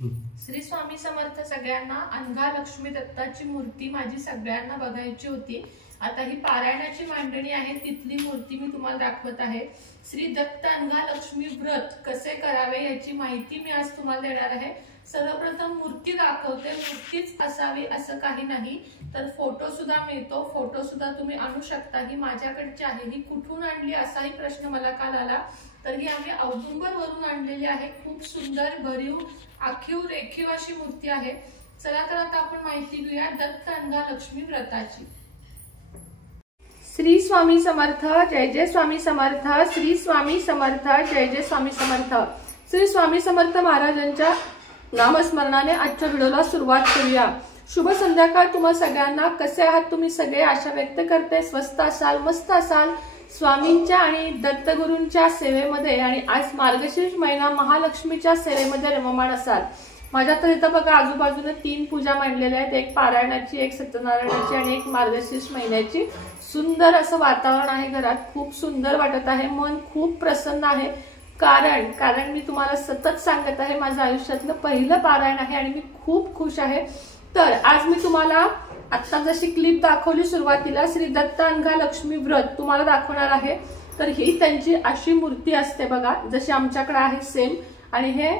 श्री स्वामी समर्थ सगळ्यांना। अनघा लक्ष्मी दत्ताची मूर्ती माझी सगळ्यांना बघायची होती। आता ही पारायणाची मांडणी आहे, तिथली मूर्ती मी तुम्हाला दाखवत आहे। श्री दत्त अनघा लक्ष्मी व्रत कसे करावे याची माहिती मी आज तुम्हाला देणार आहे। सर्वप्रथम मूर्ती दाखवते, मूर्तीच असावी असं काही नाही, तर फोटो सुद्धा मिळतो, फोटो सुद्धा तुम्ही आणू शकता। ही माझ्याकडची आहे, ही कुठून आणली असाही प्रश्न मला काल आला, तर ही आम्ही औदुंबर वरून आणलेली आहे। खूप सुंदर भरीव आखीव रेखीव अशी मूर्ती आहे। चला तर आता आपण माहिती घेऊया दत्त अनघा लक्ष्मी व्रताची। श्री स्वामी समर्थ, जय जय स्वामी समर्थ। श्री स्वामी समर्थ, जय जय स्वामी समर्थ। श्री स्वामी समर्थ महाराजांच्या नामस्मरणाने आजच्या व्हिडिओला सुरुवात करूया। शुभ संध्याकाळ तुम्हा सगळ्यांना। कसे आहात तुम्ही सगळे? आशा व्यक्त करते स्वस्त असाल, मस्त असाल, स्वामींच्या आणि दत्तगुरूंच्या सेवेमध्ये आणि आज मार्गशीर्ष महिना महालक्ष्मीच्या सेवेमध्ये रममाण असाल। माझ्या तर इथं बघा आजूबाजूने 3 पूजा मांडलेल्या आहेत, एक पारायणाची, एक सत्यनारायणाची आणि एक मार्गशीर्ष महिन्याची। सुंदर असं वातावरण आहे घरात, खूप सुंदर वाटत आहे, मन खूप प्रसन्न आहे। कारण मी तुम्हाला सतत सांगत आहे माझ्या आयुष्यातलं पहिलं पारायण आहे आणि मी खूप खुश आहे। तर आज मी तुम्हाला आता जशी क्लिप दाखवली सुरुवातीला श्री दत्त अनघा लक्ष्मी व्रत तुम्हाला दाखवणार आहे। तर ही त्यांची अशी मूर्ती असते बघा, जशी आमच्याकडे आहे सेम, आणि हे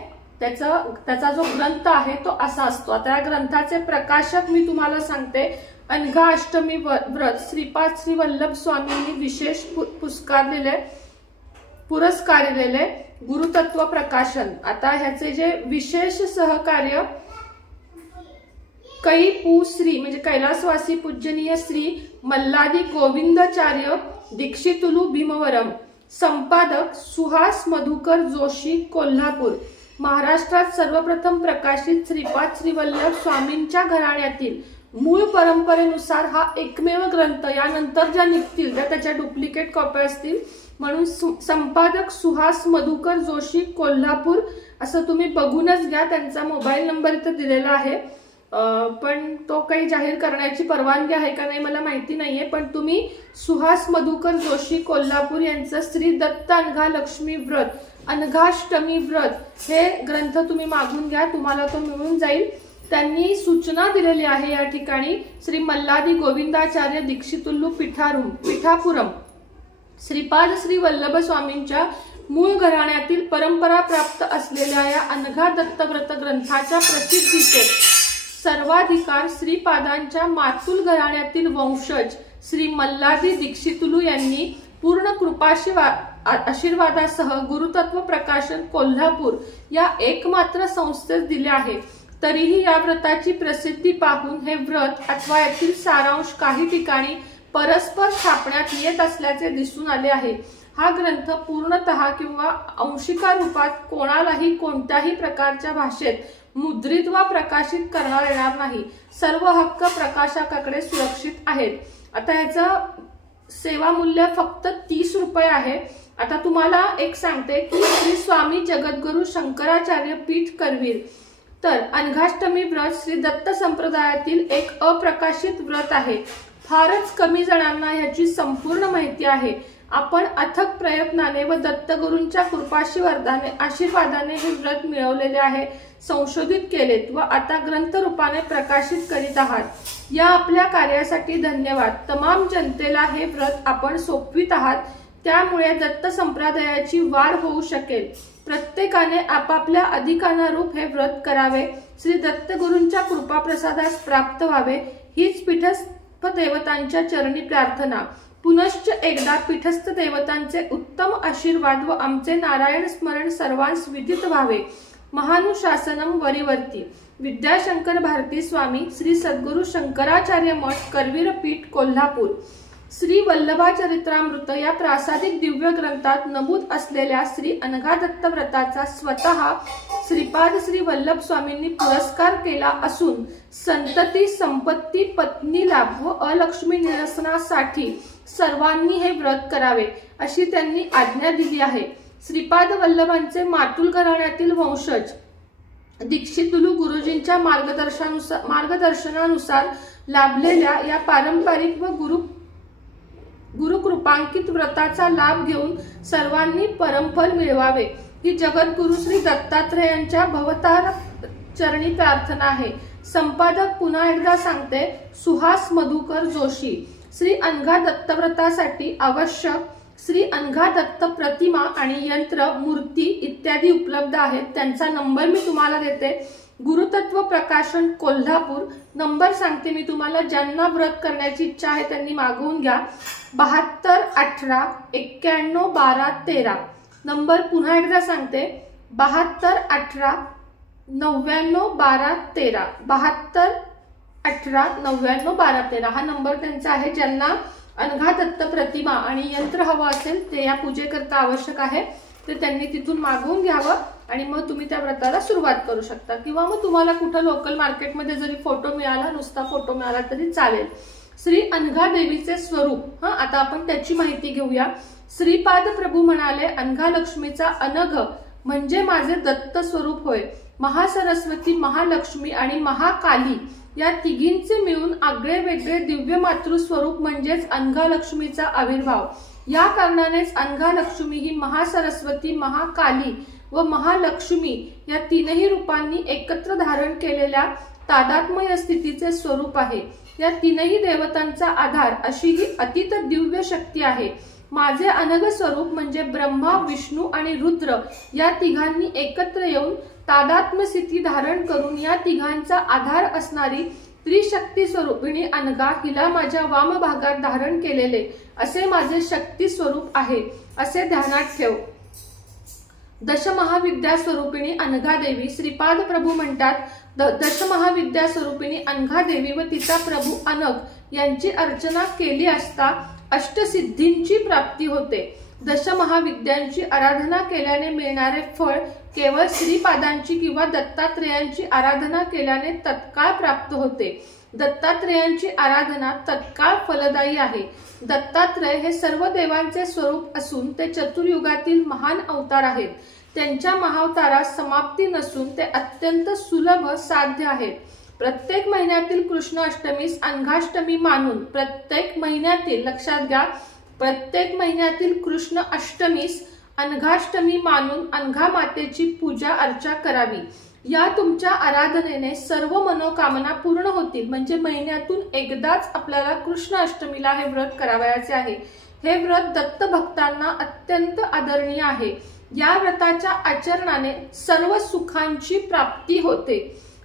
त्याचा जो ग्रंथ आहे तो असा असतो। आता या ग्रंथाचे प्रकाशक मी तुम्हाला सांगते, अनघा अष्टमी व्रत श्रीपाद श्री वल्लभ स्वामींनी विशेष पुरस्कारिलेले गुरुतत्व प्रकाशन। आता ह्याचे जे विशेष सहकार्य श्री म्हणजे कैलासवासी पूजनीय श्री मल्लादी गोविंदाचार्य दीक्षितुलू भीमवरम, संपादक सुहास मधुकर जोशी कोल्हापूर। महाराष्ट्रात सर्वप्रथम प्रकाशित श्रीपाद श्री वल्लभ स्वामींच्या घराण्यातील मूळ परंपरेनुसार हा एकमेव ग्रंथ। यानंतर ज्या निघतील त्याच्या डुप्लिकेट कॉप्या असतील, म्हणून संपादक सुहास मधुकर जोशी कोल्हापूर असं तुम्ही बघूनच घ्या। त्यांचा मोबाईल नंबर इथे दिलेला आहे, पण तो काही जाहीर करण्याची परवानगी आहे का नाही मला माहिती नाहीये, पण तुम्ही सुहास मधुकर जोशी कोल्हापूर यांचं श्री दत्त अनघा लक्ष्मी व्रत, अनघाष्टमी व्रत हे ग्रंथ तुम्ही मागून घ्या, तुम्हाला तो मिळून जाईल। त्यांनी सूचना दिलेली आहे या ठिकाणी, श्री मल्लादी गोविंदाचार्य दीक्षितुल्लू पिठापुरम, श्रीपाद श्री वल्लभ स्वामींच्या मूळ घराण्यातील परंपरा प्राप्त असलेल्या या अनघा दत्तव्रत ग्रंथाच्या प्रसिद्धीचे सर्वाधिकार श्रीपादांच्या मातुल घराण्यातील वंशज श्री मल्लादी दीक्षितुलू यांनी पूर्ण आशीर्वादासह गुरुतत्व प्रकाशन कोल्हापूर या एकमात्र संस्थेस दिले आहे। तरीही या व्रताची प्रसिद्धी पाहून हे व्रत अथवा यातील सारांश काही ठिकाणी परस्पर छापण्यात येत असल्याचे दिसून आले आहे। हा ग्रंथ पूर्णतः किंवा अंशिका रूपात कोणालाही कोणत्याही प्रकारच्या भाषेत मुद्रित वा प्रकाशित करता येणार नाही। सर्व हक्क प्रकाशकाकडे सुरक्षित आहेत। आता याचं सेवा मूल्य फक्त 30 रुपये आहे। आता तुम्हाला एक सांगते की श्री स्वामी जगद्गुरु शंकराचार्य पीठ करवीर, तर अनघाष्टमी व्रत श्री दत्त संप्रदायातील एक अप्रकाशित व्रत आहे। फारच कमी जणांना याची संपूर्ण माहिती आहे। आपण अथक प्रयत्नाने व दत्तगुरूंच्या आशीर्वादाने हे व्रत मिळवलेले आहे, संशोधित केलेत व आता ग्रंथ रूपाने प्रकाशित करीत आहात। या आपल्या कार्यासाठी धन्यवाद। तमाम जनतेला हे व्रत आपण सोपवित आहात, त्यामुळे दत्त संप्रदायाची वाढ होऊ शकेल। प्रत्येकाने आपापल्या अधिकारानुरूप हे व्रत करावे, श्री दत्तगुरूंच्या कृपाप्रसादास प्राप्त व्हावे, हीच पीठस्थ देवतांच्या चरणी प्रार्थना। पुनश्च एकदा पीठस्थ देवतांचे उत्तम आशीर्वाद व आमचे नारायण स्मरण सर्वांस विदित व्हावे। महानुशासनम वरीवर्ती विद्याशंकर भारती स्वामी, श्री सद्गुरु शंकराचार्य मठ, करवीर पीठ, कोल्हापूर। श्री वल्लभाचरित्रामृत या प्रासादिक दिव्य ग्रंथात नमूद असलेल्या श्री अनघा दत्त व्रताचा स्वतः श्रीपाद श्री वल्लभ स्वामींनी पुरस्कार केला असून संतती, संपत्ती, पत्नी लाभ व अलक्ष्मी निरसनासाठी सर्वांनी हे व्रत करावे अशी त्यांनी आज्ञा दिली आहे। श्रीपाद वल्लभांचे मातुल घराण्यातील वंशज दीक्षितुलू गुरुजींच्या मार्गदर्शनानुसार लाभलेल्या या पारंपरिक व गुरुकृपांकित व्रताचा लाभ घेऊन सर्वांनी परमफल मिळवावे, ही जगद्गुरु श्री दत्तात्रेयांच्या चरणी प्रार्थना आहे। संपादक पुन्हा एकदा सांगते, सुहास मधुकर जोशी। श्री अनघा दत्तव्रतासाठी आवश्यक श्री अनघा दत्त प्रतिमा आणि यंत्र, मूर्ती इत्यादी उपलब्ध आहेत। त्यांचा नंबर मी तुम्हाला देते। गुरुतत्व प्रकाशन कोल्हापूर। नंबर सांगते मी तुम्हाला, ज्यांना व्रत करण्याची इच्छा आहे त्यांनी मागवून घ्या। 72 18 91 12 13। नंबर पुन्हा एकदा सांगते, 72 18 99 12 13। 72 18 99 12 13 हा नंबर त्यांचा आहे। ज्यांना अनघा दत्त प्रतिमा आणि यंत्र हवं असेल, ते या पूजेकरता आवश्यक आहे, ते त्यांनी तिथून मागवून घ्यावं आणि मग तुम्ही त्या व्रताला सुरुवात करू शकता। किंवा मग तुम्हाला कुठं लोकल मार्केटमध्ये जरी फोटो मिळाला, नुसता फोटो मिळाला तरी चालेल। श्री अनघा देवीचे स्वरूप, आता आपण त्याची माहिती घेऊया। श्रीपाद प्रभू म्हणाले, अनघा लक्ष्मीचा अनघ म्हणजे माझे दत्त स्वरूप होय। महासरस्वती, महालक्ष्मी आणि महाकाली या तिघींचे मिळून आगळे वेगळे दिव्य मातृस्वरूप म्हणजेच अनघा लक्ष्मीचा आविर्भाव। या कारणानेच अनघा लक्ष्मी ही महासरस्वती, महाकाली व महालक्ष्मी या तीनही रूपांनी एकत्र धारण केलेल्या तादात्म्य स्थितीचे स्वरूप आहे। या तीनही देवतांचा आधार अशी ही अतीत दिव्य शक्ती आहे। माझे अनघ स्वरूप म्हणजे ब्रह्मा, विष्णू आणि रुद्र या तिघांनी एकत्र येऊन तादात्म्य स्थिती धारण करून या तिघांचा आधार असणारी त्रिशक्ती स्वरूपिणी अनघा हिला माझ्या वाम भागात धारण केलेले असे माझे शक्ती स्वरूप आहे असे ध्यानात ठेव। दशमहाविद्या स्वरूपिणी अनघा देवी। श्रीपाद प्रभू म्हणतात, दशमहाविद्या स्वरूपिणी अनघा देवी व तिचा प्रभू अनघ यांची अर्चना केली असता अष्टसिद्धींची प्राप्ती होते। दशमहाविद्यांची आराधना केल्याने मिळणारे फळ केवळ श्रीपादांची किंवा दत्तात्रेयांची आराधना केल्याने तत्काळ प्राप्त होते। दत्तात्रेयांची आराधना तत्काळ फलदायी आहे। दत्तात्रेय हे सर्व देवांचे स्वरूप असून ते चतुर्युगातील महान अवतार आहेत। त्यांच्या महावतारात समाप्ती नसून ते अत्यंत सुलभ साध्य आहेत। प्रत्येक महिन्यातील कृष्ण अष्टमीस अनघाष्टमी मानून प्रत्येक महिन्यातील, लक्षात घ्या, प्रत्येक महिन्यातील कृष्ण अष्टमीस अनघाष्टमी मानून अनघा मातेची पूजा अर्चा करावी। या तुमच्या आराधनेने सर्व मनोकामना पूर्ण होतील। म्हणजे महिन्यातून एकदाच आपल्याला कृष्ण अष्टमीला हे व्रत करावयाचे आहे। हे व्रत दत्त भक्तांना अत्यंत आदरणीय आहे। या व्रताच्या आचरणाने सर्व सुखांची प्राप्ती होते।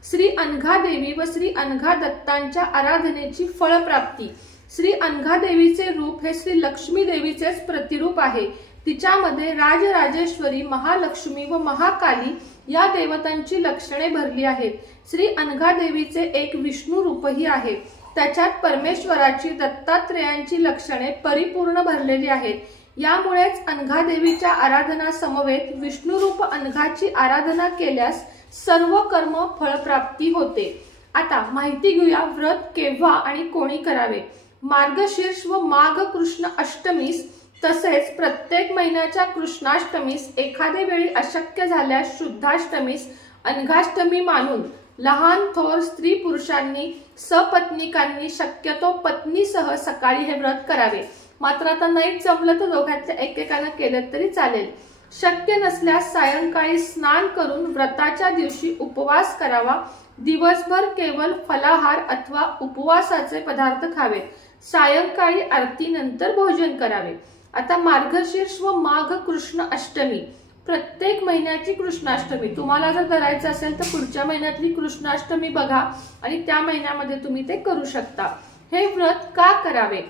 श्री अनघा देवी व श्री अनघा दत्तांच्या आराधनेची फळप्राप्ती। श्री अनघा देवीचे रूप हे श्री लक्ष्मी देवीचेच प्रतिरूप आहे। तिच्यामध्ये राजराजेश्वरी, महालक्ष्मी व महाकाली या देवतांची लक्षणे भरली आहेत। श्री अनघा देवीचे एक विष्णू रूपही आहे। त्याच्यात परमेश्वराची, दत्तात्रेयांची लक्षणे परिपूर्ण भरलेली आहेत। यामुळेच अनघा देवीच्या आराधना समवेत विष्णू रूप अनघाची आराधना केल्यास सर्व कर्म फळप्राप्ती होते। आता माहिती घेऊया व्रत केव्हा आणि कोणी करावे। मार्गशीर्ष व माघ कृष्ण अष्टमीस तसेच प्रत्येक महिन्याच्या कृष्णाष्टमीस, एखादे वेळी अशक्य झाल्यास शुद्धाष्टमीस अनघाष्टमी मानून लहान थोर स्त्री पुरुषांनी, सपत्निकांनी शक्यतो पत्नीसह सकाळी हे व्रत करावे। मात्र आता नाही जमलं तर दोघांच्या एकेकानं केलं तरी चालेल। शक्य नसल्यास सायंकाळी स्नान करून व्रताच्या दिवशी उपवास करावा। दिवसभर केवळ फलाहार अथवा उपवासाचे पदार्थ खावे। सायंकाळी आरतीनंतर भोजन करावे। आता मार्गशीर्ष व माघ कृष्ण अष्टमी, प्रत्येक महिन्याची कृष्णाष्टमी तुम्हाला जर करायचं असेल तर पुढच्या महिन्यातली कृष्णाष्टमी बघा आणि त्या महिन्यामध्ये तुम्ही ते करू शकता। हे व्रत का करावे?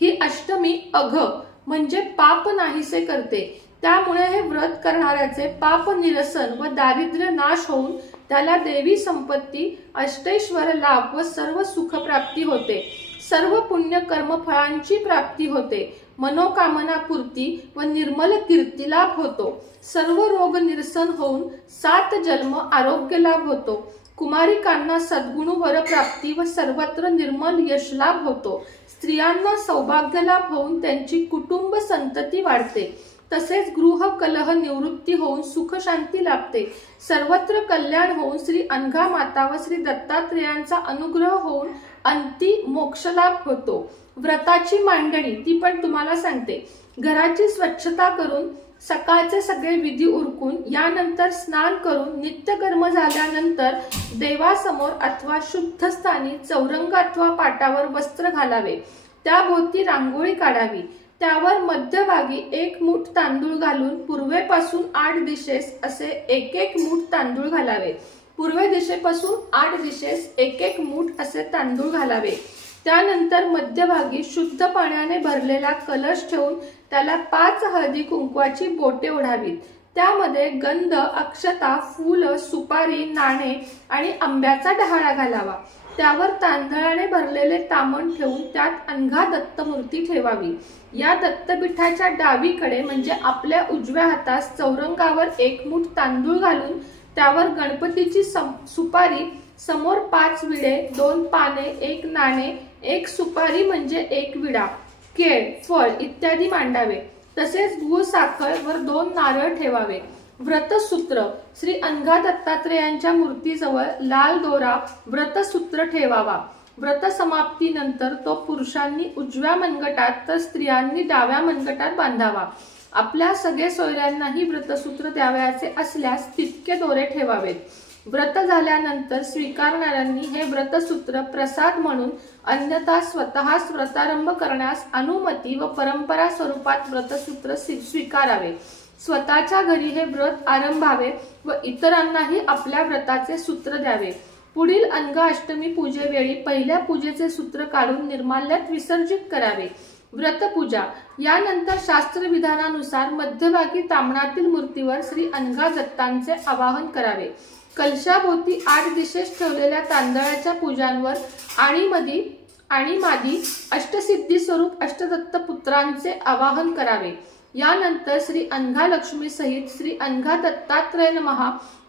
ही अष्टमी अघ म्हणजे पाप नाहीसे करते। त्यामुळे हे व्रत करणाऱ्याचे पाप निरसन व दारिद्र्य नाश होऊन त्याला देवी संपत्ती, अष्टैश्वर लाभ व सर्व सुख प्राप्ती होते। सर्व पुण्य कर्म फळांची प्राप्ती होते। मनोकामना पूर्ती व निर्मल कीर्ती लाभ होतो। सर्व रोग निरसन होऊन 7 जन्म आरोग्य लाभ होतो। कुमारिकांना सद्गुण वर प्राप्ती व सर्वत्र निर्मल यश लाभ होतो। स्त्रियांना सौभाग्य लाभ होऊन त्यांची कुटुंब संतती वाढते। तसेच गृह कलह निवृत्ती होऊन सुख शांती लाभते। सर्वत्र कल्याण होऊन श्री अनघा माता व श्री दत्तात्रेयांचा अनुग्रह होऊन अंती मोक्ष लाभ होतो। व्रताची मांडणी ती पण तुम्हाला सांगते। घराची स्वच्छता करून सकाळचे सगळे विधी उरकून यानंतर स्नान करून नित्यकर्म झाल्यानंतर देवासमोर अथवा शुद्ध स्थानी चौरंग अथवा पाटावर वस्त्र घालावे, त्याभोवती रांगोळी काढावी, त्यावर मध्यभागी 1 मूठ तांदूळ घालून पूर्वेपासून 8 दिशेस असे 1 मूठ तांदूळ घालावे, पूर्व दिशेपासून 8 दिशेस 1 मूठ असे तांदूळ घालावे। त्यानंतर मध्यभागी शुद्ध पाण्याने भरलेला कलश ठेवून त्याला 5 हळदी कुंकवाची बोटे ओढावीत, त्यामध्ये गंध, अक्षता, फूल, सुपारी, नाणे आणि आंब्याचा डहाळा घालावा, त्यावर तांदळाने भरलेले तामण ठेवून त्यात अनघा दत्तमूर्ती ठेवावी। या दत्तपीठाच्या डावीकडे म्हणजे आपल्या उजव्या हातास चौरंगावर 1 मूठ तांदूळ घालून त्यावर गणपतीची सुपारी, समोर 5 विडे, 2 पाने, 1 नाणे, 1 सुपारी म्हणजे 1 विडा, केळ, फळ इत्यादी मांडावे। तसेच गूळ, साखर वर 2 नारळ ठेवावे। व्रतसूत्र श्री अनघा दत्तात्रेयांच्या मूर्तीजवळ लाल दोरा व्रतसूत्र ठेवावा। व्रत समाप्तीनंतर तो पुरुषांनी उजव्या मनगटात तर स्त्रियांनी डाव्या मनगटात बांधावा। आपल्या सगळे सोयऱ्यांनाही व्रतसूत्र द्यावयाचे असल्यास तितके दोरे ठेवावेत। व्रत झाल्यानंतर स्वीकारणाऱ्यांनी हे व्रतसूत्र प्रसाद म्हणून अन्यथा स्वतःच व्रतारंभ करण्यास अनुमती व परंपरा स्वरूपात व्रतसूत्र स्वीकारावे। स्वतःच्या घरी हे व्रत आरंभावे व इतरांनाही आपल्या व्रताचे सूत्र द्यावे। पुढील अनघा अष्टमी पूजेवेळी पहिल्या पूजेचे सूत्र काढून निर्माल्यात विसर्जित करावे। व्रतपूजा यानंतर शास्त्रविधानानुसार मध्यभागी ताम्हणातील मूर्तीवर श्री अनघा दत्तांचे आवाहन करावे। कलशाभोवती 8 दिशेस ठेवलेल्या तांदळाच्या पूजांवर आणि मादी अष्टसिद्धी स्वरूप अष्टदत्त पुत्रांचे आवाहन करावे। यानंतर श्री अनघा लक्ष्मी सहित श्री अनघा दत्तात्रय नमः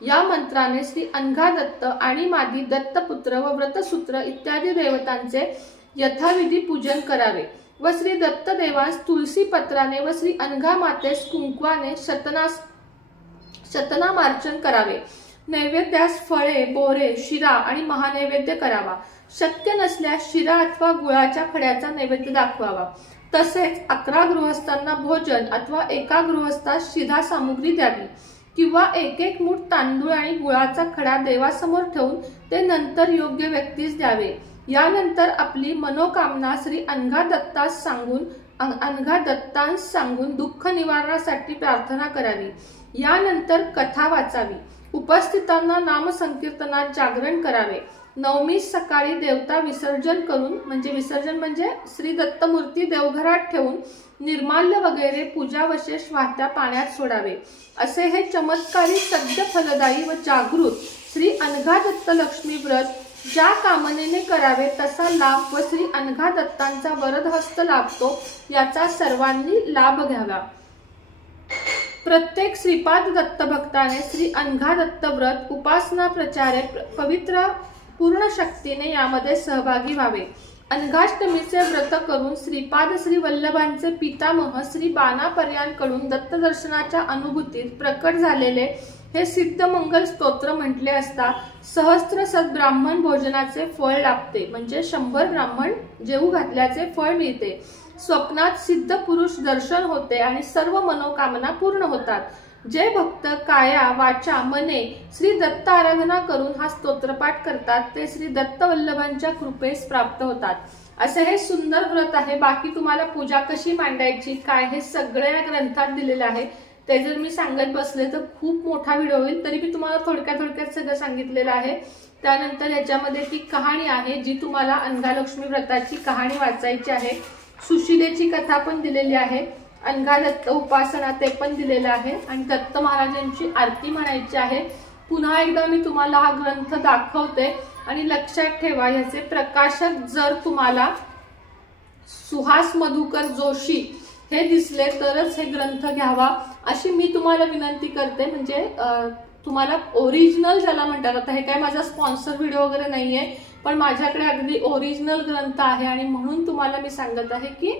या मंत्राने श्री अनघा दत्त आणि मादी दत्तपुत्र व व्रतसूत्र इत्यादी देवतांचे यथाविधी पूजन करावे व श्री दत्तदेवास तुलसी पत्राने व श्री अनघा मातेस कुंकवाने शतनामार्चन करावे। नैवेद्यास फळे, बोरे, शिरा आणि महानैवेद्य करावा। शक्य नसल्यास शिरा अथवा गुळाच्या खड्याचा नैवेद्य दाखवावा। तसेच 11 गृहस्थांना भोजन अथवा एका गृहस्थास शिधा सामुग्री द्यावी किंवा 1 मूठ तांदूळ आणि गुळाचा खडा देवासमोर ठेवून ते नंतर योग्य व्यक्तीस द्यावे। यानंतर आपली मनोकामना श्री अनघा दत्तांस सांगून दुःख निवारणासाठी प्रार्थना करावी। यानंतर कथा वाचावी। उपस्थितांना नामसंकीर्तनात जागरण करावे। नवमीस सकाळी देवता विसर्जन करून विसर्जन म्हणजे श्री दत्तमूर्ती देवघरात ठेवून निर्माल्य वगैरे पूजावशेष वाहत्या पाण्यात सोडावे। असे हे चमत्कारी सद्य फलदायी व जागृत श्री अनघा दत्त लक्ष्मी व्रत ज्या कामनेने करावे तसा लाभ व श्री अनघा दत्तांचा वरदहस्त लाभतो याचा सर्वांनी लाभ घ्यावा। प्रत्येक श्रीपाद दत्त भक्ताने श्री अनघा दत्त व्रत उपासना प्रचारे पवित्र पूर्ण शक्तीने यामध्ये सहभागी व्हावे। अनघाष्टमीचे व्रत करून श्रीपाद श्री वल्लभांचे पितामह श्री बाणापर्यांकडून दत्तदर्शनाच्या अनुभूतीत प्रकट झालेले हे सिद्धमंगल स्तोत्र म्हटले असता सहस्त्र सद्ब्राह्मण भोजनाचे फळ लाभते, म्हणजे 100 ब्राह्मण जेवू घातल्याचे फळ मिळते। स्वप्नात सिद्ध पुरुष दर्शन होते आणि सर्व मनोकामना पूर्ण होतात। जे भक्त काया वाचा मने श्री दत्त आराधना करून हा स्तोत्रपाठ करतात ते श्री दत्त वल्लभांच्या कृपेस प्राप्त होतात। असे हे सुंदर व्रत आहे। बाकी तुम्हाला पूजा कशी मांडायची काय हे सगळ्या ग्रंथात दिलेले आहे। ते जर मी सांगत बसले तर खूप मोठा व्हिडिओ होईल, तरी मी तुम्हाला थोडक्यात सगळं सांगितलेलं आहे। त्यानंतर याच्यामध्ये ती कहाणी आहे जी तुम्हाला अनघा लक्ष्मी व्रताची कहाणी वाचायची आहे। सुशिलेची कथा पण दिलेली आहे, अनघा दत्त उपासना ते पण दिलेलं आहे आणि दत्त महाराजांची आरती म्हणायची आहे। पुन्हा एकदा मी तुम्हाला हा ग्रंथ दाखवते आणि लक्षात ठेवा याचे प्रकाशक जर तुम्हाला सुहास मधुकर जोशी हे दिसले तरच हे ग्रंथ घ्यावा अशी मी तुम्हाला विनंती करते। म्हणजे तुम्हाला ओरिजिनल ज्याला म्हणतात, आता हे काय माझा स्पॉन्सर व्हिडिओ वगैरे नाहीये, पण माझ्याकडे अगदी ओरिजिनल ग्रंथ आहे आणि म्हणून तुम्हाला मी सांगत आहे की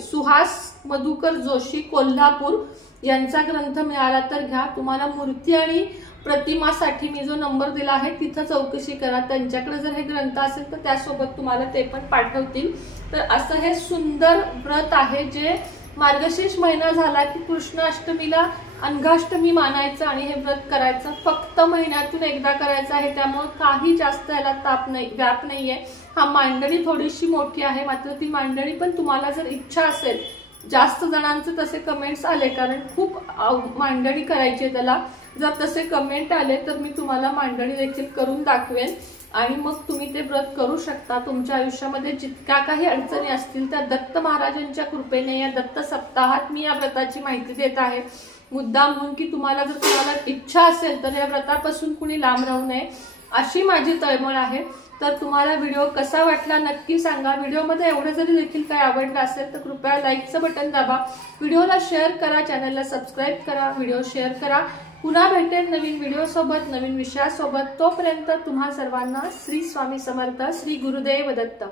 सुहास मधुकर जोशी कोल्हापूर यांचा ग्रंथ मिळाला तर घ्या। तुम्हाला मूर्ती आणि प्रतिमासाठी मी जो नंबर दिला आहे तिथं चौकशी करा, त्यांच्याकडे जर हे ग्रंथ असेल तर त्यासोबत तुम्हाला ते पण पाठवतील। तर असं हे सुंदर व्रत आहे जे मार्गशीर्ष महिना झाला की कृष्ण अष्टमीला अनघाष्टमी मानायचं आणि हे व्रत करायचं। फक्त महिन्यातून एकदा करायचं आहे, त्यामुळे काही जास्त याला ताप नाही, व्याप नाहीये। हा मांडणी थोडीशी मोठी आहे, मात्र ती मांडणी पण तुम्हाला जर इच्छा असेल, जास्त जणांचे तसे कमेंट्स आले कारण खूप मांडणी करायची आहे त्याला, जर तसे कमेंट आले तर मी तुम्हाला मांडणी देखील करून दाखवेन आणि मग तुम्ही ते व्रत करू शकता। तुमच्या आयुष्यामध्ये जितक्या काही अडचणी असतील त्या दत्त महाराजांच्या कृपेने या दत्त सप्ताहात मी या व्रताची माहिती देत आहे, मुद्दाम म्हणून की तुम्हाला जर तुम्हाला इच्छा असेल तर या व्रतापासून कुणी लांब राहू नये अशी माझी तळमळ आहे। तर तुम्हाला व्हिडिओ कसा वाटला नक्की सांगा। व्हिडिओमध्ये एवढं जरी देखील काही आवडलं असेल तर कृपया लाईकचं बटन दाबा, व्हिडिओला शेअर करा, चॅनलला सबस्क्राईब करा, व्हिडिओ शेअर करा। पुन्हा भेटेल नवीन व्हिडिओ सोबत, नवीन विषयासोबत। तोपर्यंत तुम्हा सर्वांना श्री स्वामी समर्थ, श्री गुरुदेव दत्त।